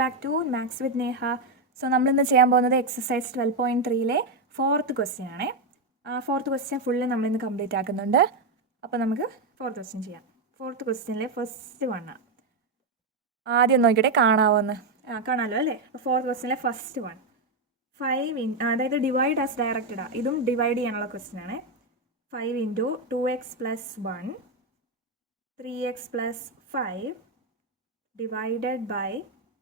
Back to maths with Neha. So നമ്മളിന്ന് ചെയ്യാൻ പോകുന്നത് എക്സസൈസ് 12.3-ലെ 4th ക്വസ്റ്റ്യൻ ആണ്. 4th ക്വസ്റ്റ്യൻ ഫുള്ള് നമ്മളിന്ന് കംപ്ലീറ്റ് ആക്കുന്നുണ്ട്. അപ്പോൾ നമുക്ക് 4th ക്വസ്റ്റ്യൻ ചെയ്യാം. 4th ക്വസ്റ്റ്യനിലെ first വണ്ണാണ്. ആദ്യം നോക്കിയിട്ട് കാണാമോന്ന്. കാണാമല്ലോ അല്ലേ? അപ്പോൾ 4th ക്വസ്റ്റ്യനിലെ ഫസ്റ്റ് വൺ 5 അതായത് ഡിവൈഡ് ആസ് ഡയറക്റ്റഡാ. ഇതും ഡിവൈഡ് ചെയ്യാനുള്ള ക്വസ്റ്റ്യൻ ആണ്. 5 × 2x + 1 3x + 5 divided by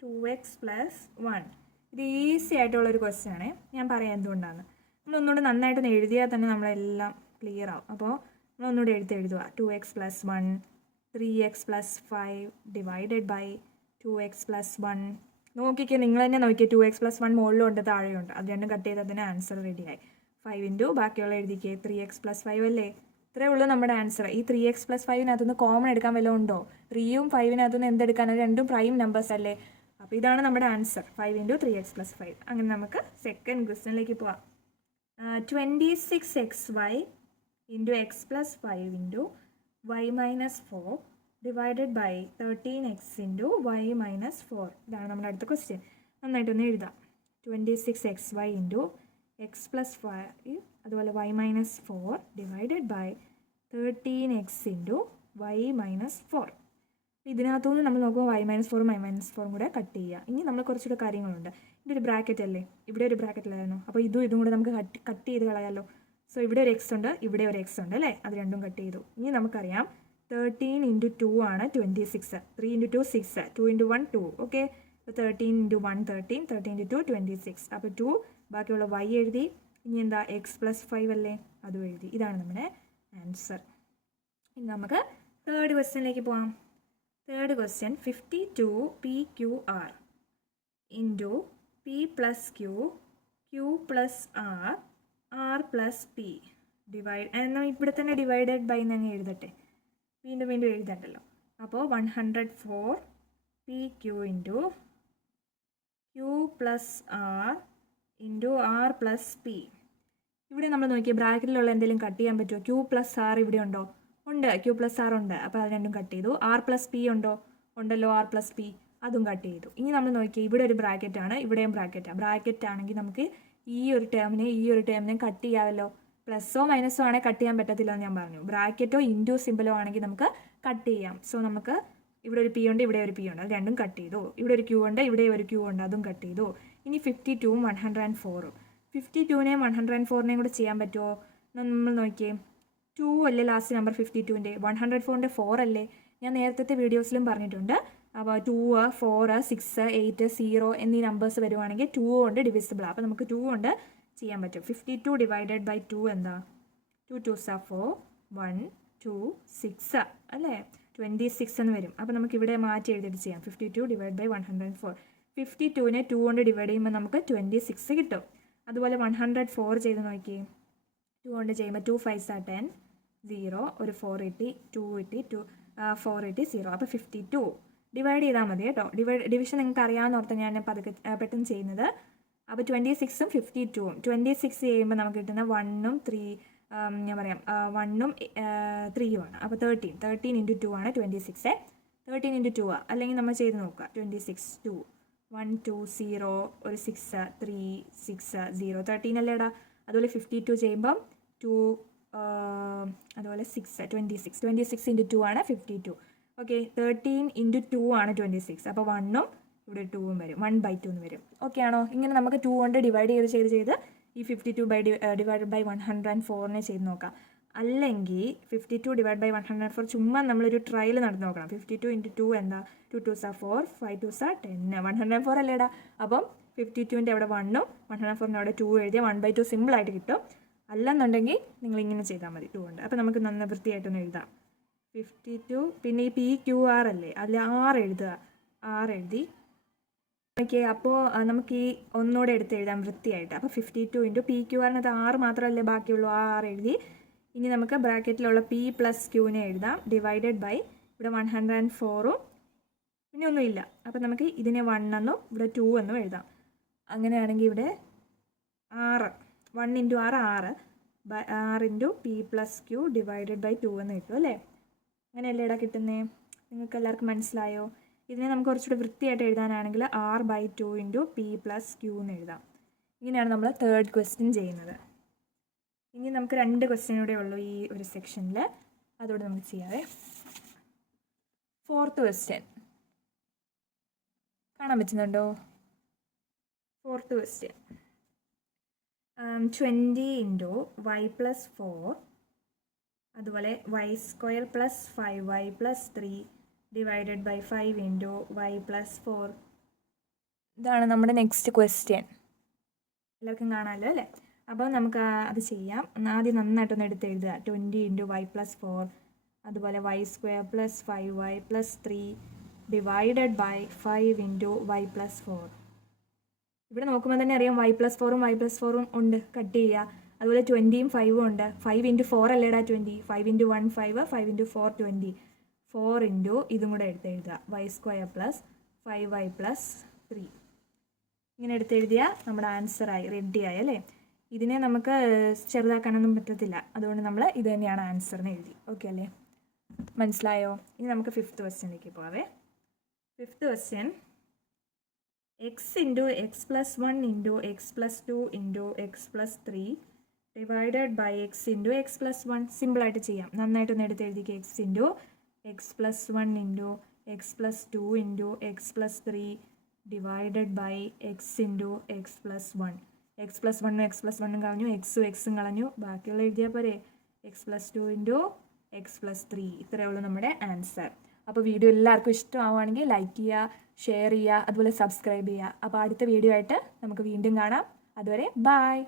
2x + 1. ഇത് ഈസി ആയിട്ടുള്ളൊരു ക്വസ്റ്റ്യൻ ആണ്. ഞാൻ പറയാം എന്തുകൊണ്ടാണ്. നമ്മളൊന്നുകൂടെ നന്നായിട്ടൊന്ന് എഴുതിയാൽ തന്നെ നമ്മളെല്ലാം ക്ലിയർ ആവും. അപ്പോൾ നമ്മളൊന്നുകൂടെ എഴുതുക. 2x + 1 3x + 5 divided by 2x + 1. നോക്കിക്കേ, നിങ്ങൾ തന്നെ നോക്കിയേ. 2x + 1 മുകളിലുണ്ട് താഴെയുണ്ട്. അത് രണ്ടും കട്ട് ചെയ്ത് അതിന് ആൻസർ റെഡിയായി. 5 × ബാക്കിയുള്ള എഴുതിക്കേ 3x + 5 അല്ലേ? ഇത്രയേ ഉള്ളൂ നമ്മുടെ ആൻസർ. ഈ 3x + 5-നകത്തുനിന്ന് കോമൺ എടുക്കാൻ വല്ലതും ഉണ്ടോ? 3-ഉം 5-നകത്തുനിന്ന് എന്തെടുക്കാൻ? അത് രണ്ടും പ്രൈം നമ്പേഴ്സ് അല്ലേ? അപ്പോൾ ഇതാണ് നമ്മുടെ ആൻസർ, 5 × 3x + 5. അങ്ങനെ നമുക്ക് സെക്കൻഡ് ക്വസ്റ്റ്യനിലേക്ക് പോവാം. 26xy × x + 5 × y - 4 divided by 13x × y - 4. ഇതാണ് നമ്മുടെ അടുത്ത ക്വസ്റ്റ്യൻ. നന്നായിട്ടൊന്ന് എഴുതാം. 26xy × x + 5 അതുപോലെ y - 4 divided by 13x × y - 4. ഇതിനകത്തുനിന്ന് നമ്മൾ നോക്കുമ്പോൾ y - 4ഉം y - 4ഉം കൂടെ കട്ട് ചെയ്യുക. ഇനി നമ്മൾ കുറച്ചുകൂടെ കാര്യങ്ങളുണ്ട്. ഇതൊരു ബ്രാക്കറ്റ് അല്ലേ? ഇവിടെ ഒരു ബ്രാക്കറ്റിലായിരുന്നു. അപ്പോൾ ഇതും കൂടെ നമുക്ക് കട്ട് ചെയ്ത് കളയാമല്ലോ. സോ ഇവിടെ ഒരു എക്സ് ഉണ്ട്, ഇവിടെ ഒരു എക്സ് ഉണ്ട് അല്ലേ? അത് രണ്ടും കട്ട് ചെയ്തു. ഇനി നമുക്കറിയാം 13 × 2 ആണ് 26. 3 × 2 6, 2 × 1 2. ഓക്കെ, അപ്പോൾ 13 × 1 13, 13 × 2 26. അപ്പോൾ 2 ബാക്കിയുള്ള y എഴുതി. ഇനി എന്താ? x + 5 അല്ലേ? അതും എഴുതി. ഇതാണ് നമ്മുടെ ആൻസർ. ഇനി നമുക്ക് തേർഡ് ക്വസ്റ്റ്യനിലേക്ക് പോകാം. Third question 52 PQR × P + Q Q + R R + P divide. എന്നാൽ ഇവിടെ തന്നെ ഡിവൈഡഡ് ബൈ എന്നങ്ങ് എഴുതട്ടെ. വീണ്ടും എഴുതണ്ടല്ലോ. അപ്പോൾ 104 PQ × Q + R R + P. ഇവിടെ നമ്മൾ നോക്കിയാൽ ബ്രാക്കറ്റിലുള്ള എന്തെങ്കിലും കട്ട് ചെയ്യാൻ പറ്റുമോ? Q + R ഇവിടെ ഉണ്ടോ? ഉണ്ട്, Q + R ഉണ്ട്. അപ്പോൾ അത് രണ്ടും കട്ട് ചെയ്തു. R + P ഉണ്ടോ? ഉണ്ടല്ലോ, R + P. അതും കട്ട് ചെയ്തു. ഇനി നമ്മൾ നോക്കിയാൽ ഇവിടെ ഒരു ബ്രാക്കറ്റാണ്, ഇവിടെയും ബ്രാക്കറ്റാണ്. ബ്രാക്കറ്റ് ആണെങ്കിൽ നമുക്ക് ഈ ഒരു ടേമിനെ കട്ട് ചെയ്യാമല്ലോ. പ്ലസ്സോ മൈനസോ ആണെങ്കിൽ കട്ട് ചെയ്യാൻ പറ്റത്തില്ല എന്ന് ഞാൻ പറഞ്ഞു. ബ്രാക്കറ്റോ ഇൻറ്റു സിമ്പിളോ ആണെങ്കിൽ നമുക്ക് കട്ട് ചെയ്യാം. സോ നമുക്ക് ഇവിടെ ഒരു P ഉണ്ട്, ഇവിടെ ഒരു P ഉണ്ട്. അത് രണ്ടും കട്ട് ചെയ്തു. ഇവിടെ ഒരു Q ഉണ്ട്, ഇവിടെ ഒരു Q ഉണ്ട്. അതും കട്ട് ചെയ്തു. ഇനി 52ഉം 104. 52നെയും 104നെയും കൂടെ ചെയ്യാൻ പറ്റുമോ? നമ്മൾ നോക്കിയേ. 2 അല്ലേ ലാസ്റ്റ് നമ്പർ 52ൻ്റെ? 104ൻ്റെ 4 അല്ലേ? ഞാൻ നേരത്തെ വീഡിയോസിലും പറഞ്ഞിട്ടുണ്ട്. അപ്പോൾ 2 4 6 8 0 എന്നീ നമ്പേഴ്സ് വരുവാണെങ്കിൽ 2 കൊണ്ട് ഡിവിസിബിളാണ്. അപ്പോൾ നമുക്ക് 2 കൊണ്ട് ചെയ്യാൻ പറ്റും. 52 ഡിവൈഡഡ് ബൈ 2 എന്താ? 2 2s 4 1 2 6 അല്ലേ? 26 എന്ന് വരും. അപ്പോൾ നമുക്ക് ഇവിടെ മാറ്റി എഴുതിയിട്ട് ചെയ്യാം. 52 ഡിവൈഡ് ബൈ 104. 52നെ 2 കൊണ്ട് ഡിവൈഡ് ചെയ്യുമ്പോൾ നമുക്ക് 26 കിട്ടും. അതുപോലെ 104 ചെയ്ത് നോക്കിയേ. 2 കൊണ്ട് ചെയ്യുമ്പോൾ 2 5s 10 0 ഒരു 4 കിട്ടി, 2 കിട്ടി, 4 കിട്ടി 0. അപ്പോൾ 52 ഡിവൈഡ് ചെയ്താൽ മതി കേട്ടോ. ഡിവിഷൻ നിങ്ങൾക്ക് അറിയാവുന്ന ഓർത്ത് ഞാൻ പതുക്കെ പെട്ടെന്ന് ചെയ്യുന്നത്. അപ്പോൾ 26ഉം 52ഉം 26 ചെയ്യുമ്പോൾ നമുക്ക് കിട്ടുന്ന 1ഉം 3 ഞാൻ പറയാം 1ഉം 3ഉം ആണ്. അപ്പോൾ 13 × 2 ആണ് 26. 13 × 2 അല്ലെങ്കിൽ നമ്മൾ ചെയ്ത് നോക്കുക. 26 2 1 2 0 ഒരു 6 3 6 0 13 അല്ലേടാ. അതുപോലെ 52 ചെയ്യുമ്പം 2 അതുപോലെ 6 26 × 2 ആണ് 52. ഓക്കെ, 13 × 2 ആണ് 26. അപ്പോൾ 1ഉം ഇവിടെ 2ഉം വരും. 1/2 എന്ന് വരും. ഓക്കെ ആണോ? ഇങ്ങനെ നമുക്ക് 2 കൊണ്ട് ഡിവൈഡ് ചെയ്ത് ഈ 52 ഡിവൈഡഡ് ബൈ 104നെ ചെയ്ത് നോക്കാം. അല്ലെങ്കിൽ 52 ഡിവൈഡ് ബൈ 104 ചുമ്മാ നമ്മളൊരു ട്രയൽ നടന്ന് നോക്കണം. 52 × 2 എന്താ? 2 2s 4 5 2s 10 104 അല്ലേടാ. അപ്പം 52ൻ്റെ അവിടെ 1ഉം 104ൻ്റെ അവിടെ 2 എഴുതിയാൽ 1/2 സിമ്പിളായിട്ട് കിട്ടും. അല്ലെന്നുണ്ടെങ്കിൽ നിങ്ങൾ ഇങ്ങനെ ചെയ്താൽ മതി 2 കൊണ്ട്. അപ്പോൾ നമുക്ക് നന്ന വൃത്തിയായിട്ടൊന്ന് എഴുതാം. 52 പിന്നെ ഈ PQR അല്ലേ, അതിൽ R എഴുതുക. R എഴുതി. ഓക്കെ, അപ്പോൾ നമുക്ക് ഈ ഒന്നുകൂടെ എടുത്ത് എഴുതാം വൃത്തിയായിട്ട്. അപ്പോൾ 52 × PQRനകത്ത് 6 മാത്രമല്ലേ ബാക്കിയുള്ളൂ. ആ 6 എഴുതി. ഇനി നമുക്ക് ബ്രാക്കറ്റിലുള്ള P + Qനെ എഴുതാം. ഡിവൈഡഡ് ബൈ ഇവിടെ 104ഉം പിന്നെ ഒന്നുമില്ല. അപ്പോൾ നമുക്ക് ഇതിനെ 1 എന്നും ഇവിടെ 2 എന്നും എഴുതാം. അങ്ങനെയാണെങ്കിൽ ഇവിടെ 6 1 × 6 6 × P + Q ഡിവൈഡഡ് ബൈ 2 എന്ന് കിട്ടും അല്ലേ? അങ്ങനെയല്ലേ ഇടാ കിട്ടുന്നേ? നിങ്ങൾക്ക് എല്ലാവർക്കും മനസ്സിലായോ? ഇതിനെ നമുക്ക് കുറച്ചുകൂടി വൃത്തിയായിട്ട് എഴുതാനാണെങ്കിൽ r/2 ഇൻറ്റു p + q എന്ന് എഴുതാം. ഇങ്ങനെയാണ് നമ്മൾ തേർഡ് ക്വസ്റ്റ്യൻ ചെയ്യുന്നത്. ഇനി നമുക്ക് 2 ക്വസ്റ്റ്യൻ കൂടെ ഉള്ളൂ ഈ ഒരു സെക്ഷനിൽ, അതോടെ നമുക്ക് ചെയ്യാവേ. ഫോർത്ത് ക്വസ്റ്റ്യൻ കാണാൻ പറ്റുന്നുണ്ടോ? ഫോർത്ത് ക്വസ്റ്റ്യൻ 20 ഇൻറ്റു y + 4 അതുപോലെ y² + 5y + 3 divided by 5 into y + 4. ഇതാണ് നമ്മുടെ നെക്സ്റ്റ് ക്വസ്റ്റ്യൻ. എല്ലാവർക്കും കാണാമല്ലോ അല്ലേ? അപ്പോൾ നമുക്ക് അത് ചെയ്യാം. ആദ്യം നന്നായിട്ടൊന്ന് എടുത്ത് എഴുതുക. 20 ഇൻറ്റു y + 4 അതുപോലെ y² + 5y + 3 divided by 5 into y + 4. ഇവിടെ നോക്കുമ്പോൾ തന്നെ അറിയാം y + 4ഉം y + 4ഉം ഉണ്ട്, കട്ട് ചെയ്യുക. അതുപോലെ 20ഉം 5ഉം ഉണ്ട്. 5 ഇൻറ്റു 4 അല്ലേടാ 20. 5 ഇൻറ്റു 1 5, 5 ഇൻറ്റു 4 20. 4 ഇൻറ്റു ഇതും കൂടെ എടുത്ത് എഴുതുക, y² + 5y + 3. ഇങ്ങനെ എടുത്ത് എഴുതിയാൽ നമ്മുടെ ആൻസറായി, റെഡിയായി അല്ലേ? ഇതിനെ നമുക്ക് ചെറുതാക്കാനൊന്നും പറ്റത്തില്ല, അതുകൊണ്ട് നമ്മൾ ഇത് തന്നെയാണ് ആൻസർ എന്ന് എഴുതി. ഓക്കെ അല്ലേ? മനസ്സിലായോ? ഇനി നമുക്ക് 5th ക്വസ്റ്റ്യനിലേക്ക് പോകാവേ. 5th question x into x + 1 into x + 2 into x + 3 divided by x into x + 1. സിമ്പിളായിട്ട് ചെയ്യാം. നന്നായിട്ടൊന്ന് എടുത്ത് എഴുതിക്കുക. x into x + 1 into x + 2 into x + 3 divided by x into x + 1. x + 1ഉം x + 1ഉം കളഞ്ഞു, എക്സും എക്സും കളഞ്ഞു, ബാക്കിയുള്ള എഴുതിയാൽ പോരെ. x + 2 into x + 3. ഇത്രയേ ഉള്ളൂ നമ്മുടെ ആൻസർ. അപ്പോൾ വീഡിയോ എല്ലാവർക്കും ഇഷ്ടമാവുകയാണെങ്കിൽ ലൈക്ക് ചെയ്യുക, ഷെയർ ചെയ്യുക, അതുപോലെ സബ്സ്ക്രൈബ് ചെയ്യുക. അപ്പോൾ അടുത്ത വീഡിയോ ആയിട്ട് നമുക്ക് വീണ്ടും കാണാം. അതുവരെ ബൈ.